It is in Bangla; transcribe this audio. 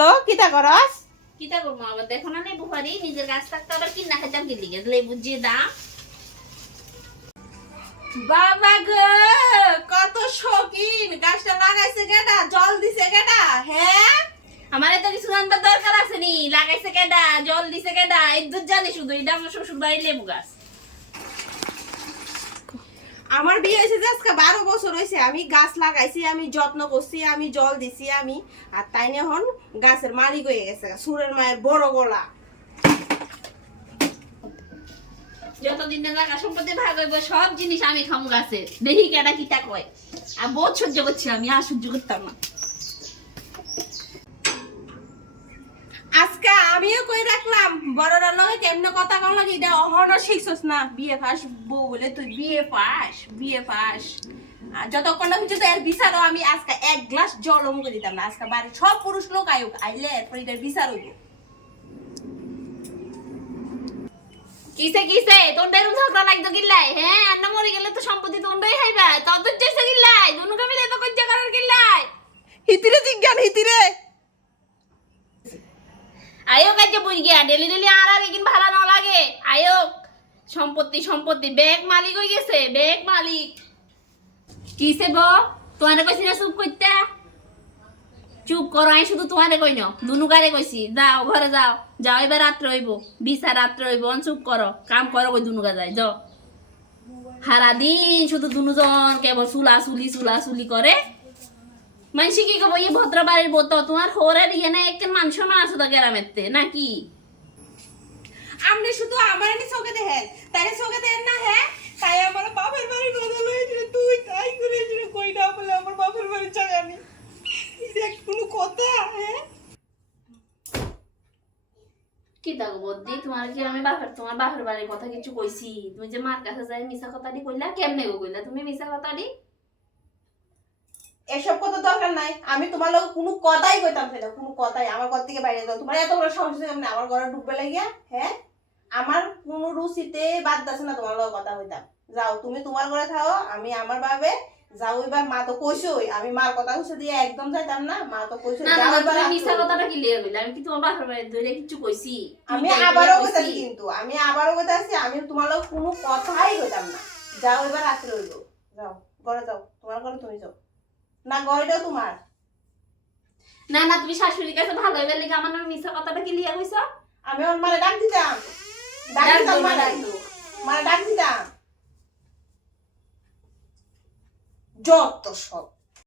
লো? কিতা করস? কিতা করব? আবার দেখো না লেবু নিজের গাছ থাকতে আবার কিনা খেতাম কি দিকে লেবুর যে দাম। বাবা গো কত শৌখিন। গাছটা লাগাইছে কেডা? জল দিছে কেডা? হ্যাঁ? আমার তো কিছু জানবার দরকার আছে নি। লাগাইছে কেডা? জল দিছে কেডা? এই দুধ জানি শুধু এটা আমার শ্বশুর বাড়ির লেবু গাছ। আমার বিয়ে হয়েছে যে বারো বছর হয়েছে। আমি গাছ লাগাইছি, আমি যত্ন করছি, আমি জল দিছি আমি। আর তাই না হন গাছের মালিক হয়ে গেছে, সুরের মায়ের বড় গলা। যতদিন না লাগা সম্পত্তি ভাগ হইব, সব জিনিস আমি খামু গাছে। দেখি কেডা কিটা কয়। আর বহুত সহ্য করছি আমি, আর সহ্য করতাম না আজকে আমিও কই রাখলাম? বড়রা লগে কেমনে কথা কম লাগে? এটা অহন শিখছস না? বিয়ে পাস বউ বলে তুই বিয়ে পাস বিয়ে আর যতক্ষণ না পর্যন্ত এর বিচারও আমি আজকে এক গ্লাস জল মুখে দিতাম না। আজকে বাড়ির সব পুরুষ লোক আয়ুক আইলে এরপর এটার বিচার হইব। কিসে কিসে? তোর দেরুম ঝগড়া লাগতো গিল্লাই হ্যাঁ আন্না মরে গেলে তো সম্পত্তি তোরই খাইবা তত চেষ্টা গিল্লাই দুনুকে মিলে তো কজ্জা করার গিল্লাই হিতিরে জিজ্ঞান হিতিরে। আয়ো কাজে বুঝ গিয়া, ডেলি ডেলি আর আর ভাড়া না লাগে আয়ো, সম্পত্তি সম্পত্তি, ব্যাগ মালিক হয়ে গেছে, ব্যাগ মালিক। কিসে ব? তোমারে কইছি না চুপ করতে চুপ করো আমি শুধু তোমারে কই ন দুনুকারে কইছি, যাও, ঘরে যাও। যাও, এবার রাত্রে হইব। বিছা রাত্রে হইব চুপ করো। কাম করো কই দুনুকা যায়, যাও। সারা দিন শুধু দুনুজন কেবল চুলা চুলি চুলা চুলি করে মানসি কি কব ই ভদ্র বাড়ির বত তোমার হোরে দিয়ে না একটা মান সম্মান আছে তো গ্রামেতে নাকি? আপনি শুধু আমার নি চোখে দেখেন তাই চোখে দেখেন না হ্যাঁ? তাই আমার বাপের বাড়ি কথা লইছিল তুই তাই করেছিল কই না বলে আমার বাপের বাড়ি চাই আমি। এটা কোনো কথা হ্যাঁ? কি দেখো বদ্দি তোমার কি আমি বাপের তোমার বাপের বাড়ির কথা কিছু কইছি? তুমি যে মার কাছে যাই মিশা কথাটি কইলা কেমনে গো কইলা? তুমি মিশা কথাটি এসব কথা দরকার নাই। আমি তোমার লোক কোনো কথাই কইতাম না কোনো কথাই। আমার ঘর থেকে বাইরে যাও। তোমার এত বড় সমস্যা কেমন আমার ঘরে ঢুকবে লাগিয়া হ্যাঁ? আমার কোনো রুচিতে বাদ দাছে না তোমার লোক কথা কইতাম। যাও তুমি তোমার ঘরে থাও আমি আমার ভাবে যাও এবার মা তো কইছই আমি মার কথা কইছে দিয়ে একদম যাইতাম না মা তো কইছে না না যাও না, এবার রাত্রে কথাটা কি লিয়ে কইলা আমি কি তোমার বাপের বাড়ি ধরে কিছু কইছি? আমি আবারও কইতাছি? কিন্তু আমি আবারও কইতাছি আমি তোমার লোক কোনো কথাই কইতাম না। যাও এবার রাত্রে হইব যাও ঘরে যাও তোমার ঘরে তুমি যাও। না ঘরটাও তোমার? না না তুমি শাশুড়ির কাছে ভালো হইবে লিখে আমার নাম মিছা কথাটা কি লিয়া কইছো? আমি ওর মারে ডাক দিতাম। ডাক দিতাম মারে। মারে ডাক দিতাম। যত সব।